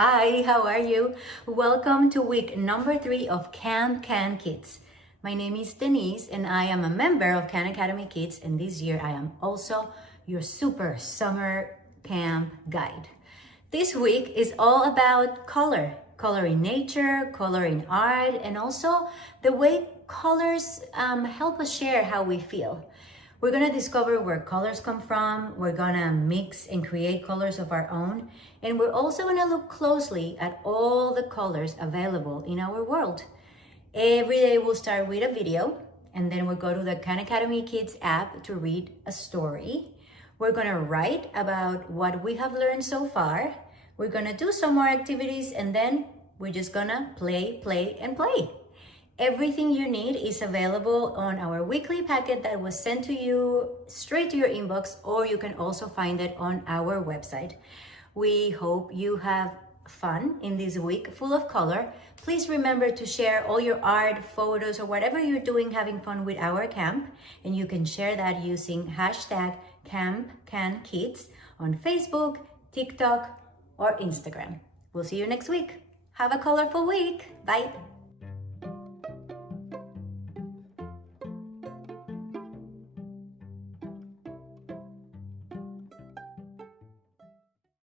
Hi, how are you? Welcome to week number 3 of Camp Can Kids. My name is Denise and I am a member of Khan Academy Kids, and this year I am also your super summer camp guide. This week is all about color in nature, color in art, and also the way colors help us share how we feel. We're gonna discover where colors come from, we're gonna mix and create colors of our own, and we're also gonna look closely at all the colors available in our world. Every day we'll start with a video, and then we'll go to the Khan Academy Kids app to read a story. We're gonna write about what we have learned so far. We're gonna do some more activities, and then we're just gonna play, and play. Everything you need is available on our weekly packet that was sent to you straight to your inbox, or you can also find it on our website. We hope you have fun in this week full of color. Please remember to share all your art, photos, or whatever you're doing having fun with our camp, and you can share that using hashtag CampCanKids on Facebook, TikTok, or Instagram. We'll see you next week. Have a colorful week. Bye.